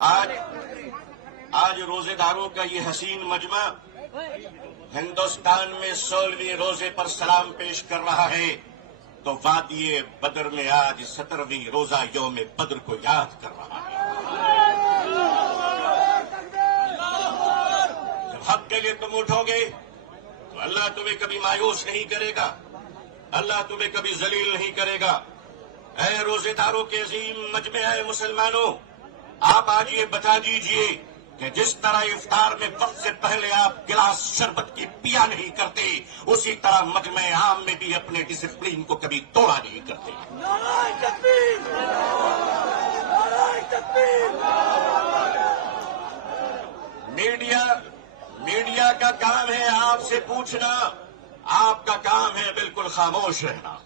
आज रोजेदारों का ये हसीन मजमा हिंदुस्तान में 16वें रोजे पर सलाम पेश कर रहा है, तो वादिये बदर में आज 17वीं रोजा यौम बद्र को याद कर रहा है। जब हक के लिए तुम उठोगे तो अल्लाह तुम्हें कभी मायूस नहीं करेगा, अल्लाह तुम्हें कभी जलील नहीं करेगा। ऐ रोजेदारों के अजीम मजमे, ऐ मुसलमानों, आप आज ये बता दीजिए कि जिस तरह इफ्तार में वक्त से पहले आप गिलास शरबत की पिया नहीं करते, उसी तरह मजमे आम में भी अपने डिसिप्लिन को कभी तोड़ा नहीं करते। नाराए तकबीर, नाराए तकबीर। मीडिया का काम है आपसे पूछना, आपका काम है बिल्कुल खामोश रहना।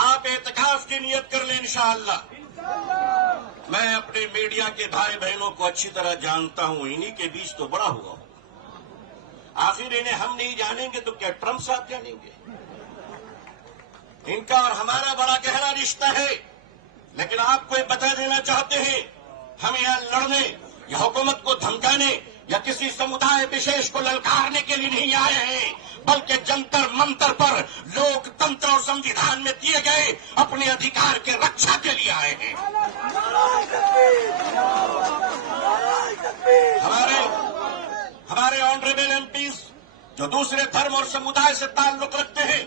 आप एतकाफ की नियत कर लें इंशाअल्लाह। मैं अपने मीडिया के भाई बहनों को अच्छी तरह जानता हूं, इन्हीं के बीच तो बड़ा हुआ हूं। आखिर इन्हें हम नहीं जानेंगे तो क्या ट्रंप साहब जानेंगे? इनका और हमारा बड़ा गहरा रिश्ता है। लेकिन आपको ये बता देना चाहते हैं, हम यहां लड़ने या हुकूमत को धमकाने या किसी समुदाय विशेष को ललकारने के लिए नहीं आए हैं, बल्कि जंतर मंतर पर लोकतंत्र और संविधान में दिए गए अपने अधिकार के रक्षा के लिए आए हैं। नाराए तकबीर, नाराए तकबीर। हमारे ऑनरेबल एमपीज जो दूसरे धर्म और समुदाय से ताल्लुक रखते हैं,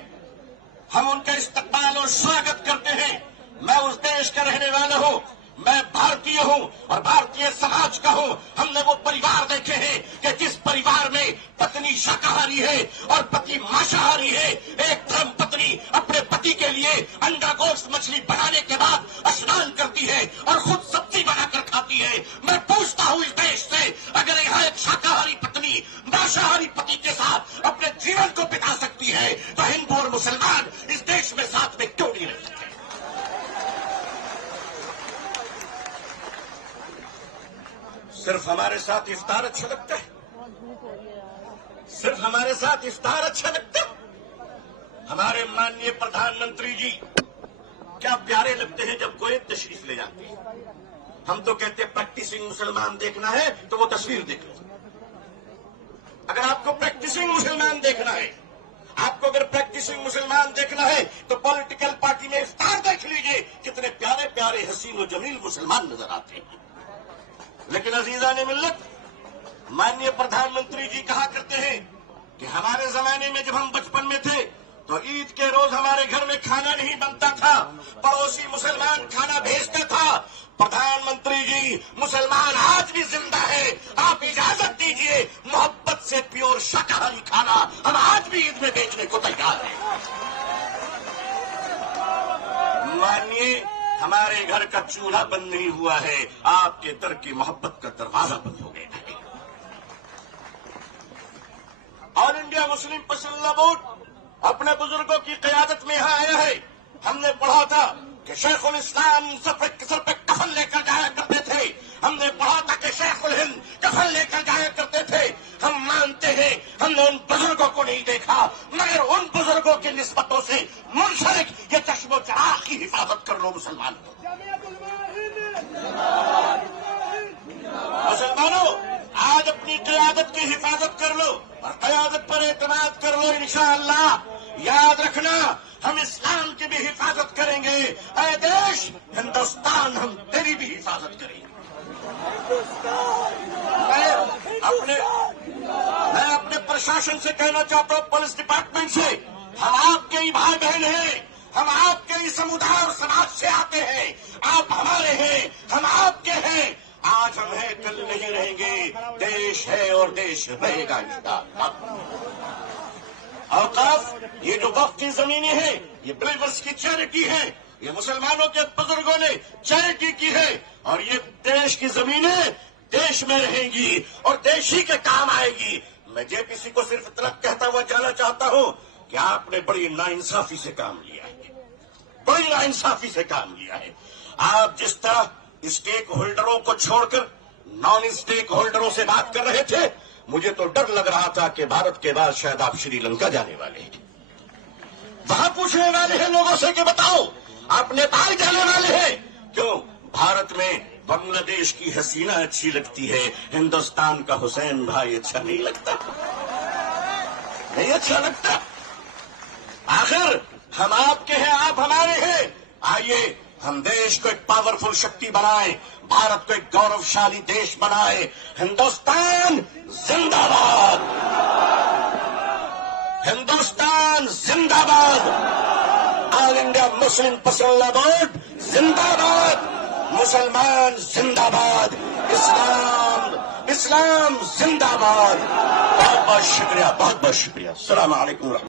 हम उनका इस्तकबाल और स्वागत करते हैं। मैं उस देश का रहने वाला हूं, मैं भारतीय हूं और भारतीय समाज का हूं। हमने वो परिवार देखे हैं कि जिस परिवार में पत्नी शाकाहारी है और पति मांसाहारी है। एक धर्म पत्नी अपने पति के लिए अंडा गोश्त मछली बनाने के बाद स्नान करती है और खुद सब्जी बनाकर खाती है। मैं पूछता हूं इस देश से, अगर यहाँ एक शाकाहारी पत्नी मांसाहारी पति के साथ अपने जीवन को बिता सकती है, तो हिंदू और मुसलमान इस देश में साथ में क्यों नहीं रह सकते? सिर्फ हमारे साथ इफ्तार अच्छा लगता है? सिर्फ हमारे साथ इफ्तार अच्छा लगता है? हमारे माननीय प्रधानमंत्री जी क्या प्यारे लगते हैं जब कोई तशरीफ ले जाते हैं। हम तो कहते हैं प्रैक्टिसिंग मुसलमान देखना है तो वो तस्वीर देख लो। अगर आपको प्रैक्टिसिंग मुसलमान देखना है, आपको अगर प्रैक्टिसिंग मुसलमान देखना है तो पॉलिटिकल पार्टी में इफ्तार देख लीजिए, कितने प्यारे प्यारे हसीन और जमील मुसलमान नजर आते हैं। लेकिन अजीजान मिल्लत, माननीय प्रधानमंत्री जी कहा करते हैं कि हमारे जमाने में जब हम बचपन में थे तो ईद के रोज हमारे घर में खाना नहीं बनता था, पड़ोसी मुसलमान खाना भेजता था। प्रधानमंत्री जी, मुसलमान आज भी जिंदा है। आप इजाजत दीजिए, मोहब्बत से प्योर शाकाहारी खाना हम आज भी ईद में बेचने को तैयार हैं। मानिए, हमारे घर का चूल्हा बंद नहीं हुआ है, आपके दर की मोहब्बत का दरवाजा बंद हो गया है। All India Muslim personal board अपने बुजुर्गों की क़यादत में यहाँ आया है। हमने पढ़ा था कि शेखुल इस्लाम सर पे कफन लेकर जाया करते थे। हमने पढ़ा था कि शेखुल हिंद कफन लेकर जाया करते थे। हम मानते हैं हमने उन बुजुर्गों को नहीं देखा, मगर उन बुजुर्गों की निस्बतों से मुनसलिक ये चश्मो चराग की हिफाजत कर लो मुसलमान। मुसलमानों, आज अपनी क़यादत की हिफाजत कर लो और क़यादत पर एतमाद कर लो। इंशाअल्लाह याद रखना, हम इस्लाम की भी हिफाजत करेंगे। ऐ देश हिंदुस्तान, हम तेरी भी हिफाजत करेंगे। मैं अपने प्रशासन से कहना चाहता हूं, पुलिस डिपार्टमेंट से, हम आपके ही भाई बहन हैं, हम आपके ही समुदाय और समाज से आते हैं। आप हमारे हैं, हम आपके हैं। आज हम हैं, कल नहीं रहेंगे। देश है और देश रहेगा इंशाअल्लाह। औकाफ, ये जो वक्फ की जमीनें हैं, ये बिलीवर्स की चैरिटी है, ये मुसलमानों के बुजुर्गों ने चैरिटी की है, और ये देश की जमीनें देश में रहेंगी और देश ही के काम आएगी। मैं जेपीसी को सिर्फ इतना कहता हुआ जाना चाहता हूं कि आपने बड़ी नाइंसाफी से काम लिया है, बड़ी नाइंसाफी से काम लिया है। आप जिस तरह स्टेक होल्डरों को छोड़कर नॉन स्टेक होल्डरों से बात कर रहे थे, मुझे तो डर लग रहा था कि भारत के बाद शायद आप श्रीलंका जाने वाले हैं। वहां पूछने वाले हैं लोगों से कि बताओ आप नेपाल जाने वाले हैं क्यों? भारत में بنگلہ دیش کی حسینہ اچھی لگتی ہے، ہندوستان کا حسین بھائی اچھا نہیں لگتا، نہیں اچھا لگتا۔ آخر ہم آپ کے ہیں، آپ ہمارے ہیں۔ آئیے ہم دیش کو ایک پاورفل شکتی بنائیں، بھارت کو ایک گوروشالی دیش بنائیں۔ ہندوستان زندہ باد، ہندوستان زندہ باد، آل انڈیا مسلم پرسنل بورڈ زندہ باد، مسلمان زندہ باد، اسلام زندہ باد۔ بہت بہت شکریہ، بہت بہت شکریہ۔ السلام علیکم ورحمۃ اللہ۔